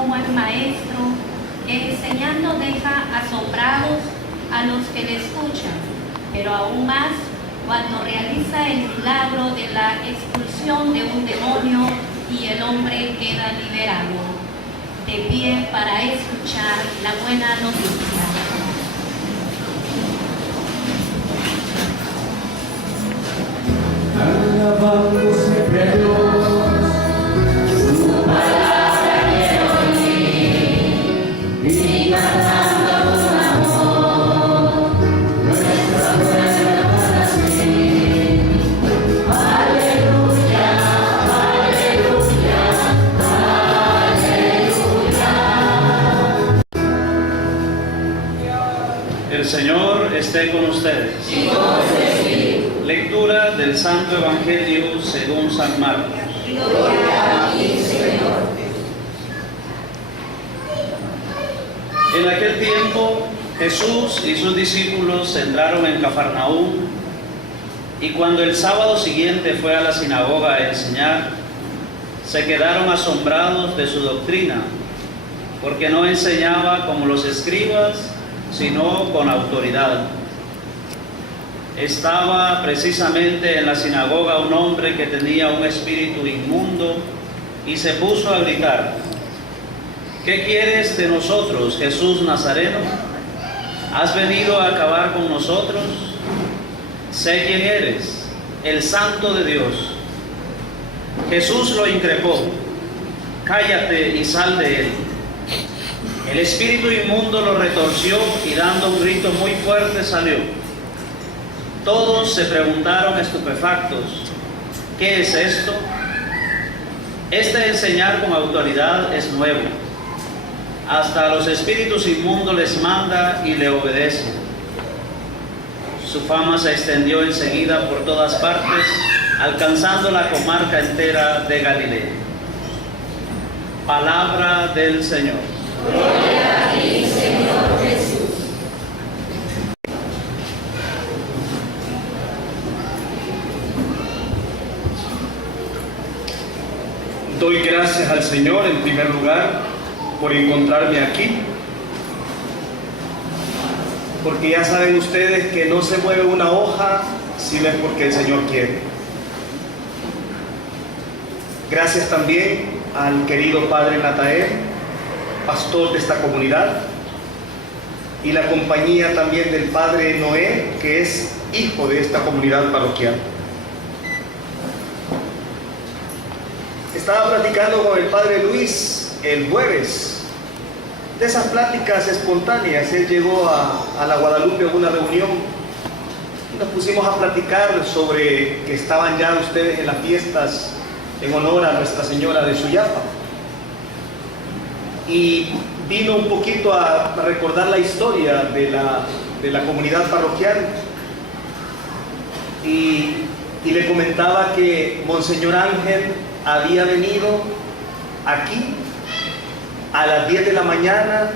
como el maestro, enseñando deja asombrados a los que le escuchan, pero aún más cuando realiza el milagro de la expulsión de un demonio y el hombre queda liberado. De pie para escuchar la buena noticia. Alabamos siempre a Dios, su palabra quiero oír, y cantando con amor, nuestro pueblo así. Aleluya, aleluya, aleluya. El Señor esté con ustedes. Y con su espíritu. Lectura del Santo Evangelio según San Marcos. Gloria a ti, Señor. En aquel tiempo, Jesús y sus discípulos entraron en Cafarnaúm, y cuando el sábado siguiente fue a la sinagoga a enseñar, se quedaron asombrados de su doctrina, porque no enseñaba como los escribas, sino con autoridad. Estaba precisamente en la sinagoga un hombre que tenía un espíritu inmundo y se puso a gritar: ¿qué quieres de nosotros, Jesús Nazareno? ¿Has venido a acabar con nosotros? Sé quién eres, el Santo de Dios. Jesús lo increpó: cállate y sal de él. El espíritu inmundo lo retorció y dando un grito muy fuerte salió. Todos se preguntaron estupefactos: ¿qué es esto? Este enseñar con autoridad es nuevo. Hasta a los espíritus inmundos les manda y le obedecen. Su fama se extendió enseguida por todas partes, alcanzando la comarca entera de Galilea. Palabra del Señor. Gloria a ti, Señor Jesús. Doy gracias al Señor en primer lugar por encontrarme aquí, porque ya saben ustedes que no se mueve una hoja si no es porque el Señor quiere. Gracias también al querido Padre Natael, pastor de esta comunidad, y la compañía también del Padre Noé, que es hijo de esta comunidad parroquial. Estaba platicando con el Padre Luis el jueves, de esas pláticas espontáneas. Él llegó a la Guadalupe a una reunión y nos pusimos a platicar sobre que estaban ya ustedes en las fiestas en honor a Nuestra Señora de Suyapa. Y vino un poquito a recordar la historia de la comunidad parroquial y le comentaba que Monseñor Ángel había venido aquí a las 10 de la mañana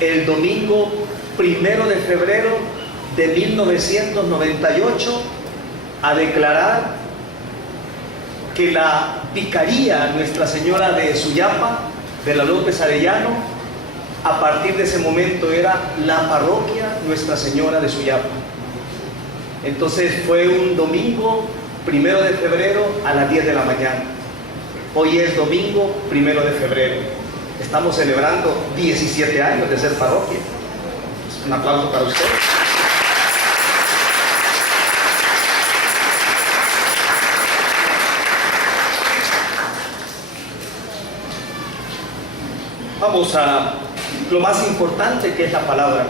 el domingo 1 de febrero de 1998 a declarar que la vicaría Nuestra Señora de Suyapa, de la López Arellano, a partir de ese momento era la parroquia Nuestra Señora de Suyapa. Entonces fue un domingo 1 de febrero a las 10 de la mañana. Hoy es domingo 1 de febrero. Estamos celebrando 17 años de ser parroquia. Un aplauso para ustedes. Vamos a lo más importante, que es la palabra.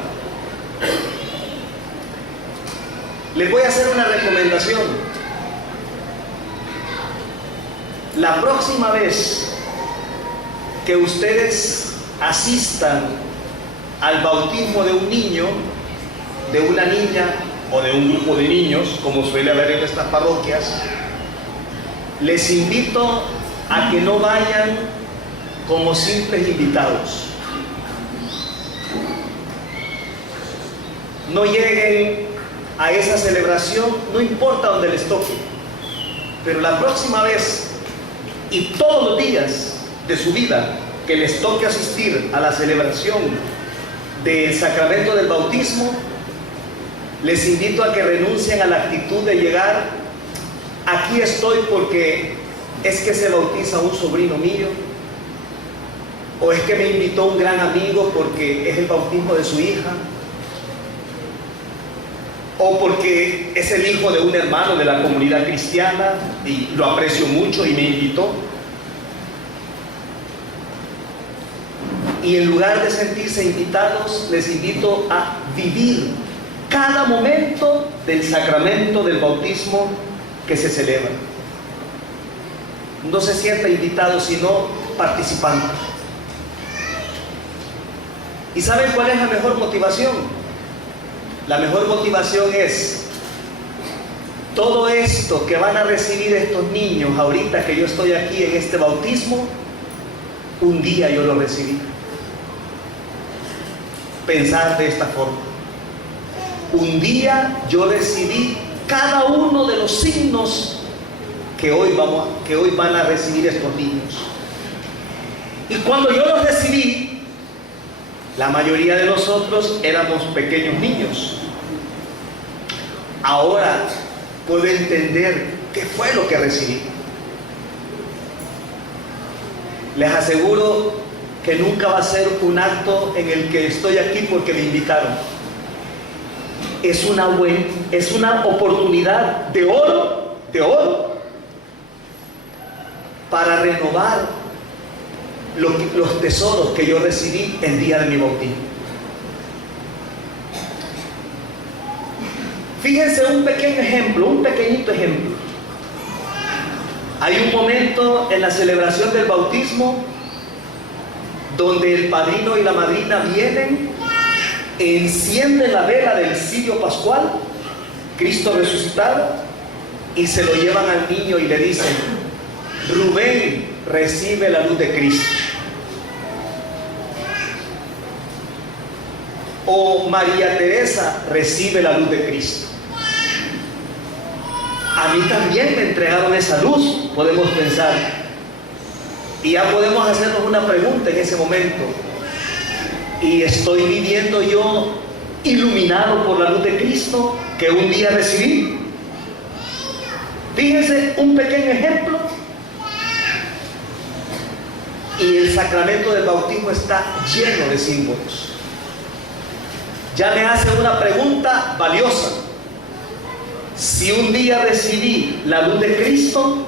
Les voy a hacer una recomendación. La próxima vez que ustedes asistan al bautismo de un niño, de una niña o de un grupo de niños, como suele haber en estas parroquias, les invito a que no vayan como simples invitados. No lleguen a esa celebración, no importa donde les toque, pero la próxima vez y todos los días de su vida que les toque asistir a la celebración del sacramento del bautismo, les invito a que renuncien a la actitud de llegar, aquí estoy porque es que se bautiza un sobrino mío, o es que me invitó un gran amigo porque es el bautismo de su hija, o porque es el hijo de un hermano de la comunidad cristiana y lo aprecio mucho y me invitó. Y en lugar de sentirse invitados, les invito a vivir cada momento del sacramento del bautismo que se celebra. No se sienta invitado, sino participante. ¿Y saben cuál es la mejor motivación? La mejor motivación es todo esto que van a recibir estos niños ahorita que yo estoy aquí en este bautismo, un día yo lo recibí. Pensar de esta forma: un día yo recibí cada uno de los signos que hoy van a recibir estos niños. Y cuando yo los recibí, la mayoría de nosotros éramos pequeños niños. Ahora puedo entender qué fue lo que recibí. Les aseguro que nunca va a ser un acto en el que estoy aquí porque me invitaron. Es una oportunidad de oro para renovar los tesoros que yo recibí el día de mi bautismo. Fíjense un pequeñito ejemplo. Hay un momento en la celebración del bautismo donde el padrino y la madrina vienen, encienden la vela del cirio pascual, Cristo resucitado, y se lo llevan al niño y le dicen: Rubén, recibe la luz de Cristo. O María Teresa, recibe la luz de Cristo. A mí también me entregaron esa luz, podemos pensar. Y ya podemos hacernos una pregunta en ese momento: ¿y estoy viviendo yo iluminado por la luz de Cristo que un día recibí? Fíjense, un pequeño ejemplo. Y el sacramento del bautismo está lleno de símbolos. Ya me hace una pregunta valiosa: si un día recibí la luz de Cristo,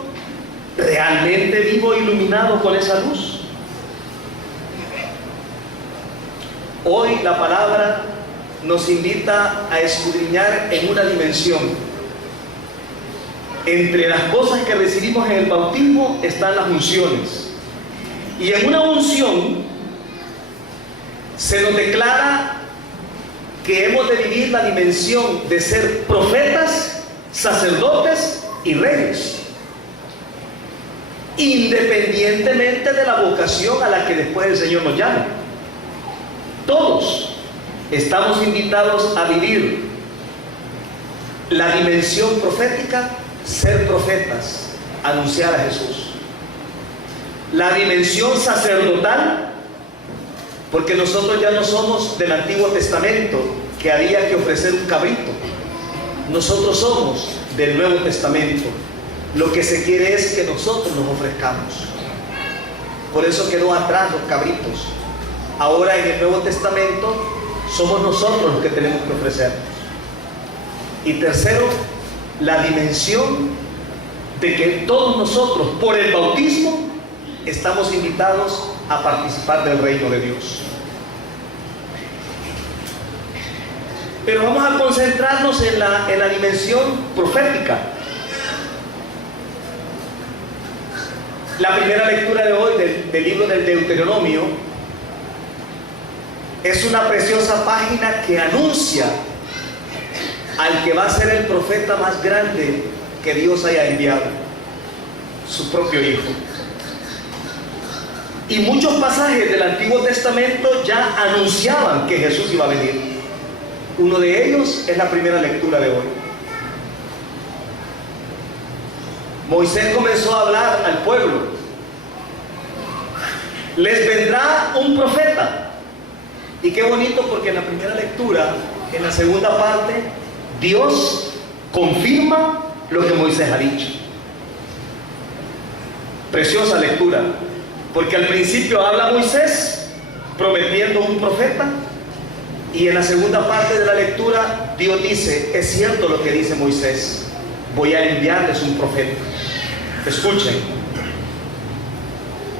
¿realmente vivo iluminado con esa luz? Hoy la palabra nos invita a escudriñar en una dimensión. Entre las cosas que recibimos en el bautismo están las unciones. Y en una unción se nos declara que hemos de vivir la dimensión de ser profetas, sacerdotes y reyes, independientemente de la vocación a la que después el Señor nos llame. Todos estamos invitados a vivir la dimensión profética, ser profetas, anunciar a Jesús. La dimensión sacerdotal, porque nosotros ya no somos del Antiguo Testamento, que había que ofrecer un cabrito. Nosotros somos del Nuevo Testamento. Lo que se quiere es que nosotros nos ofrezcamos. Por eso quedó atrás los cabritos. Ahora en el Nuevo Testamento somos nosotros los que tenemos que ofrecernos. Y tercero, la dimensión de que todos nosotros, por el bautismo, estamos invitados a participar del reino de Dios. Pero vamos a concentrarnos en la dimensión profética. La primera lectura de hoy del libro del Deuteronomio es una preciosa página que anuncia al que va a ser el profeta más grande que Dios haya enviado, su propio Hijo. Y muchos pasajes del Antiguo Testamento ya anunciaban que Jesús iba a venir. Uno de ellos es la primera lectura de hoy. Moisés comenzó a hablar al pueblo les vendrá un profeta. Y qué bonito, porque en la primera lectura, en la segunda parte, Dios confirma lo que Moisés ha dicho. Preciosa lectura, porque al principio habla Moisés prometiendo un profeta, y en la segunda parte de la lectura Dios dice: es cierto lo que dice Moisés, voy a enviarles un profeta. Escuchen,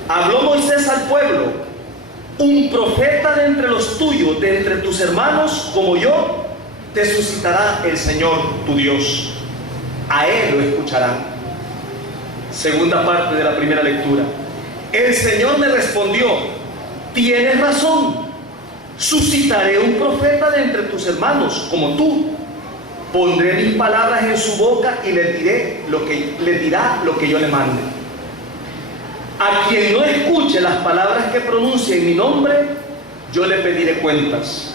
habló Moisés al pueblo: un profeta de entre los tuyos, de entre tus hermanos como yo, te suscitará el Señor tu Dios, a él lo escucharán. Segunda parte de la primera lectura: el Señor me respondió: tienes razón, suscitaré un profeta de entre tus hermanos como tú, pondré mis palabras en su boca y le dirá lo que yo le mande. A quien no escuche las palabras que pronuncie en mi nombre, yo le pediré cuentas.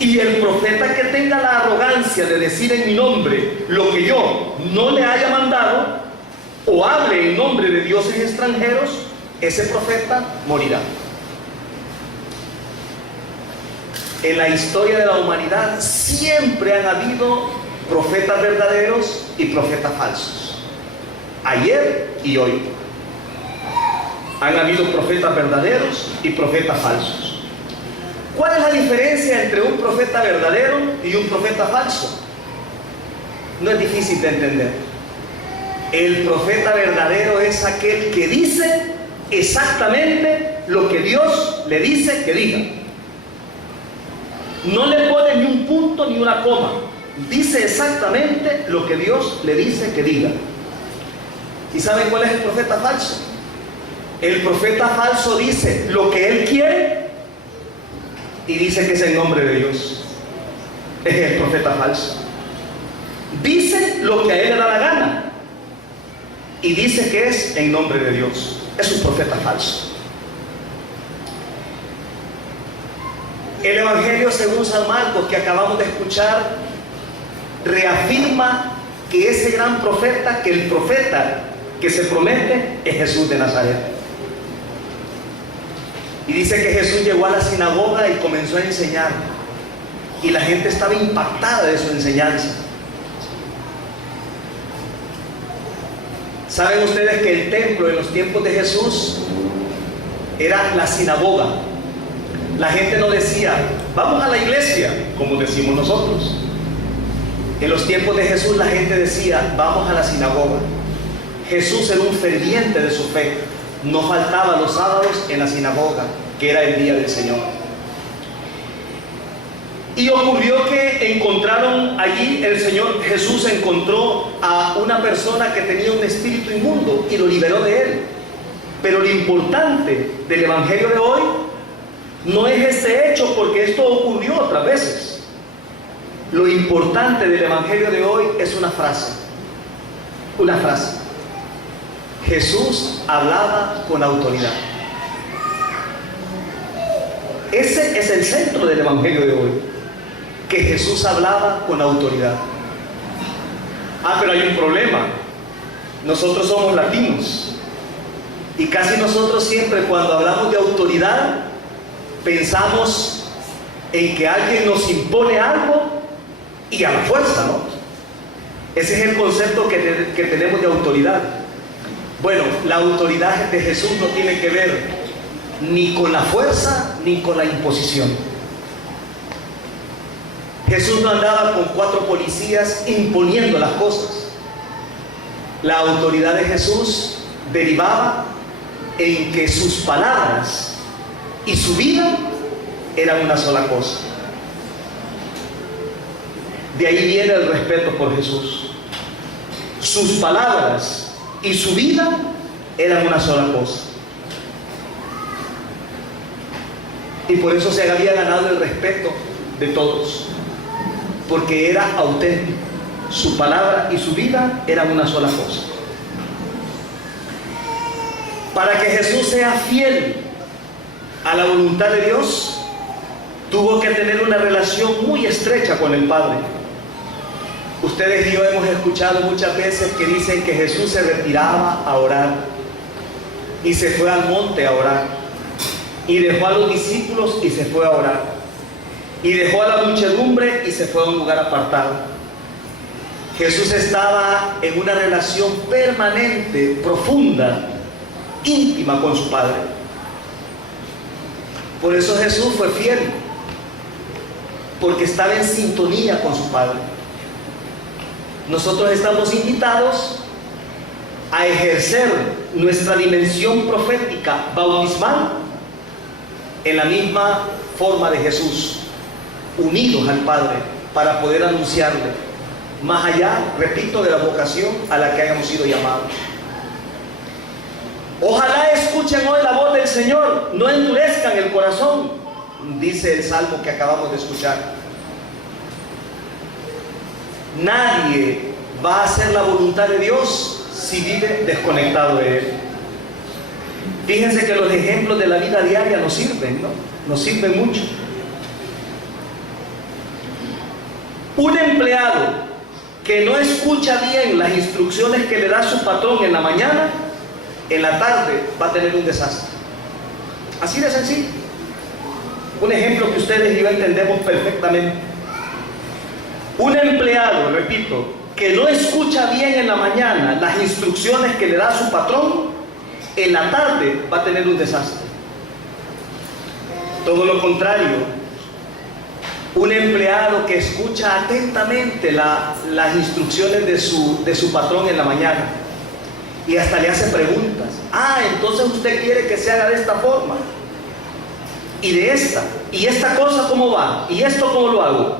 Y el profeta que tenga la arrogancia de decir en mi nombre lo que yo no le haya mandado, o hable en nombre de dioses extranjeros, ese profeta morirá. En la historia de la humanidad siempre han habido profetas verdaderos y profetas falsos. Ayer y hoy han habido profetas verdaderos y profetas falsos. ¿Cuál es la diferencia entre un profeta verdadero y un profeta falso? No es difícil de entender. El profeta verdadero es aquel que dice exactamente lo que Dios le dice que diga. No le pone ni un punto ni una coma. Dice exactamente lo que Dios le dice que diga. ¿Y saben cuál es el profeta falso? El profeta falso dice lo que él quiere y dice que es en nombre de Dios. Es el profeta falso. Dice lo que a él le da la gana y dice que es en nombre de Dios. Es un profeta falso. El Evangelio según San Marcos, que acabamos de escuchar, reafirma que ese gran profeta, que el profeta que se promete es Jesús de Nazaret. Y dice que Jesús llegó a la sinagoga y comenzó a enseñar, y la gente estaba impactada de su enseñanza. ¿Saben ustedes que el templo en los tiempos de Jesús era la sinagoga? La gente no decía, vamos a la iglesia, como decimos nosotros. En los tiempos de Jesús la gente decía, vamos a la sinagoga. Jesús era un ferviente de su fe. No faltaba los sábados en la sinagoga, que era el día del Señor. Y ocurrió que encontraron allí, el Señor Jesús encontró a una persona que tenía un espíritu inmundo y lo liberó de él. Pero lo importante del Evangelio de hoy no es este hecho, porque esto ocurrió otras veces. Lo importante del Evangelio de hoy es una frase. Una frase. Jesús hablaba con autoridad. Ese es el centro del Evangelio de hoy. Que Jesús hablaba con autoridad. Pero hay un problema. Nosotros somos latinos. Y casi nosotros siempre cuando hablamos de autoridad pensamos en que alguien nos impone algo y a la fuerza, ¿no? Ese es el concepto que tenemos de autoridad. Bueno, la autoridad de Jesús no tiene que ver ni con la fuerza ni con la imposición. Jesús no andaba con 4 policías imponiendo las cosas. La autoridad de Jesús derivaba en que sus palabras y su vida eran una sola cosa. De ahí viene el respeto por Jesús. Sus palabras y su vida eran una sola cosa. Y por eso se había ganado el respeto de todos, porque era auténtico. Su palabra y su vida eran una sola cosa. Para que Jesús sea fiel a la voluntad de Dios, tuvo que tener una relación muy estrecha con el Padre. Ustedes y yo hemos escuchado muchas veces que dicen que Jesús se retiraba a orar y se fue al monte a orar. Y dejó a los discípulos y se fue a orar. Y dejó a la muchedumbre y se fue a un lugar apartado. Jesús estaba en una relación permanente, profunda, íntima con su Padre. Por eso Jesús fue fiel, porque estaba en sintonía con su Padre. Nosotros estamos invitados a ejercer nuestra dimensión profética bautismal en la misma forma de Jesús, unidos al Padre para poder anunciarle, más allá, repito, de la vocación a la que hayamos sido llamados. Ojalá escuchen hoy la voz del Señor, no endurezcan el corazón, dice el salmo que acabamos de escuchar. Nadie va a hacer la voluntad de Dios si vive desconectado de Él. Fíjense que los ejemplos de la vida diaria nos sirven, ¿no? Nos sirven mucho. Un empleado que no escucha bien las instrucciones que le da su patrón en la mañana, en la tarde va a tener un desastre. Así de sencillo. Un ejemplo que ustedes y yo entendemos perfectamente. Un empleado, repito, que no escucha bien en la mañana las instrucciones que le da su patrón, en la tarde va a tener un desastre. Todo lo contrario, un empleado que escucha atentamente las instrucciones de su patrón en la mañana y hasta le hace preguntas. Entonces usted quiere que se haga de esta forma y de esta, y esta cosa cómo va, y esto cómo lo hago.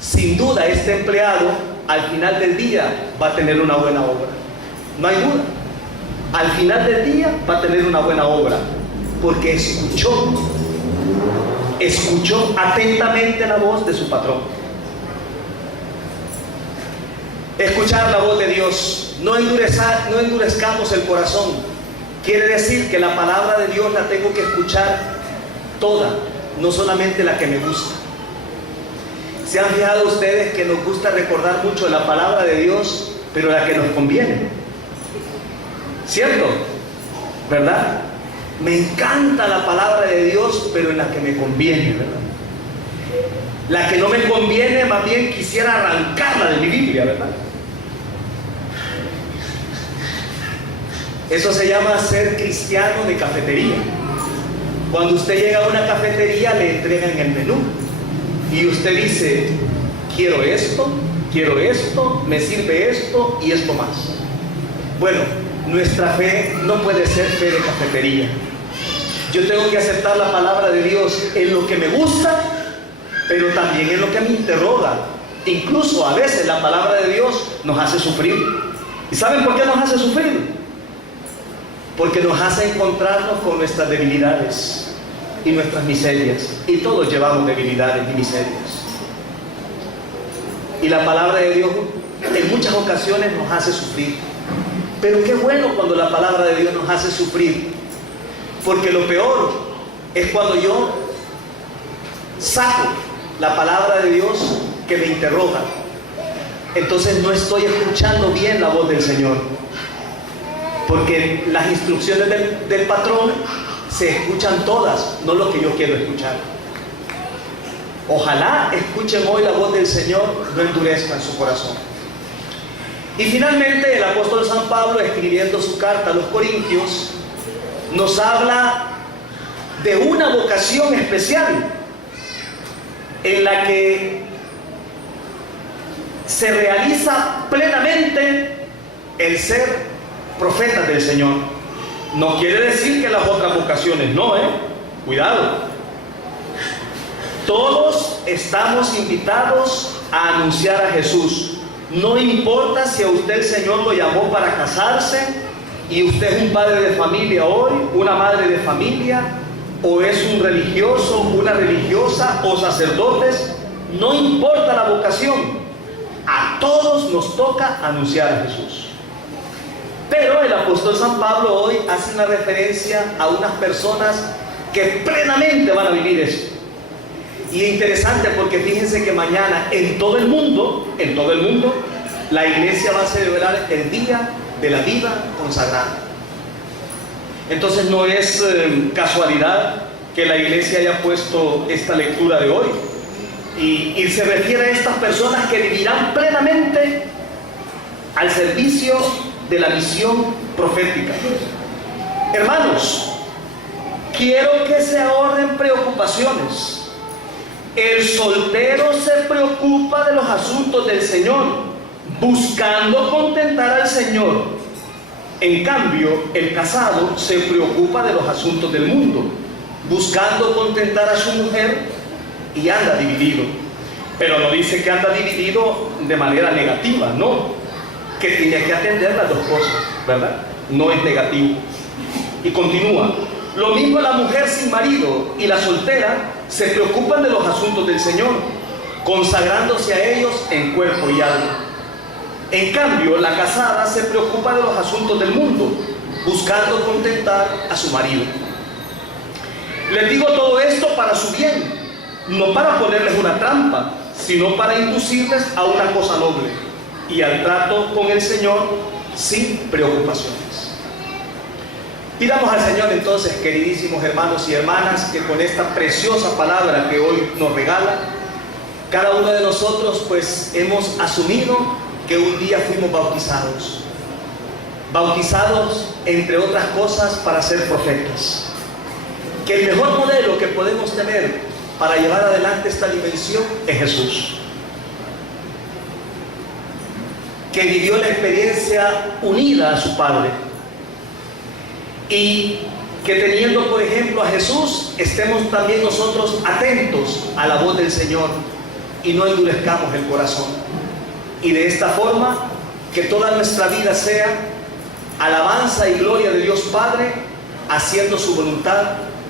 Sin duda este empleado al final del día va a tener una buena obra, no hay duda. Al final del día va a tener una buena obra porque escuchó atentamente la voz de su patrón. Escuchar la voz de Dios, no endurezcamos el corazón. Quiere decir que la palabra de Dios la tengo que escuchar toda, no solamente la que me gusta. ¿Se han fijado ustedes que nos gusta recordar mucho la palabra de Dios, pero la que nos conviene? ¿Cierto? ¿Verdad? Me encanta la palabra de Dios, pero en la que me conviene, ¿verdad? La que no me conviene, más bien quisiera arrancarla de mi Biblia, ¿verdad? Eso se llama ser cristiano de cafetería. Cuando usted llega a una cafetería, le entregan el menú y usted dice: quiero esto, me sirve esto y esto más. Bueno, nuestra fe no puede ser fe de cafetería. Yo tengo que aceptar la palabra de Dios en lo que me gusta, pero también en lo que me interroga. Incluso a veces la palabra de Dios nos hace sufrir. ¿Y saben por qué nos hace sufrir? Porque nos hace encontrarnos con nuestras debilidades y nuestras miserias. Y todos llevamos debilidades y miserias. Y la palabra de Dios en muchas ocasiones nos hace sufrir. Pero qué bueno cuando la palabra de Dios nos hace sufrir, porque lo peor es cuando yo saco la palabra de Dios que me interroga. Entonces no estoy escuchando bien la voz del Señor, porque las instrucciones del patrón se escuchan todas, no lo que yo quiero escuchar. Ojalá escuchen hoy la voz del Señor, no endurezcan su corazón. Y finalmente el apóstol San Pablo, escribiendo su carta a los Corintios, nos habla de una vocación especial en la que se realiza plenamente el ser profeta del Señor. No quiere decir que las otras vocaciones no, cuidado. Todos estamos invitados a anunciar a Jesús. No importa si a usted el Señor lo llamó para casarse y usted es un padre de familia hoy, una madre de familia, o es un religioso, una religiosa o sacerdotes. No importa la vocación, a todos nos toca anunciar a Jesús. Pero el apóstol San Pablo hoy hace una referencia a unas personas que plenamente van a vivir esto. Y es interesante porque fíjense que mañana en todo el mundo, la iglesia va a celebrar el Día de la Vida Consagrada. Entonces no es casualidad que la iglesia haya puesto esta lectura de hoy. Y se refiere a estas personas que vivirán plenamente al servicio de la misión profética. Hermanos, quiero que se ahorren preocupaciones. El soltero se preocupa de los asuntos del Señor, buscando contentar al Señor. En cambio, el casado se preocupa de los asuntos del mundo, buscando contentar a su mujer, y anda dividido. Pero no dice que anda dividido de manera negativa, no, que tiene que atender las dos cosas, ¿verdad? No es negativo. Y continúa: lo mismo la mujer sin marido y la soltera se preocupan de los asuntos del Señor, consagrándose a ellos en cuerpo y alma. En cambio, la casada se preocupa de los asuntos del mundo, buscando contentar a su marido. Les digo todo esto para su bien, no para ponerles una trampa, sino para inducirles a una cosa noble y al trato con el Señor sin preocupaciones. Pidamos al Señor entonces, queridísimos hermanos y hermanas, que con esta preciosa palabra que hoy nos regala, cada uno de nosotros pues hemos asumido que un día fuimos bautizados. Bautizados, entre otras cosas, para ser profetas. Que el mejor modelo que podemos tener para llevar adelante esta dimensión es Jesús, que vivió la experiencia unida a su Padre, y que teniendo por ejemplo a Jesús, estemos también nosotros atentos a la voz del Señor y no endurezcamos el corazón. Y de esta forma, que toda nuestra vida sea alabanza y gloria de Dios Padre, haciendo su voluntad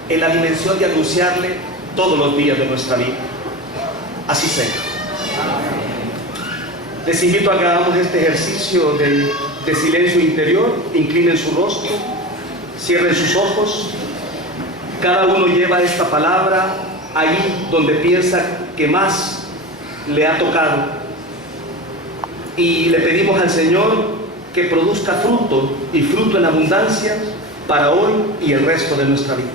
en la dimensión de anunciarle todos los días de nuestra vida. Así sea. Les invito a que hagamos este ejercicio de silencio interior. Inclinen su rostro, cierren sus ojos. Cada uno lleva esta palabra ahí donde piensa que más le ha tocado, y le pedimos al Señor que produzca fruto, y fruto en abundancia, para hoy y el resto de nuestra vida.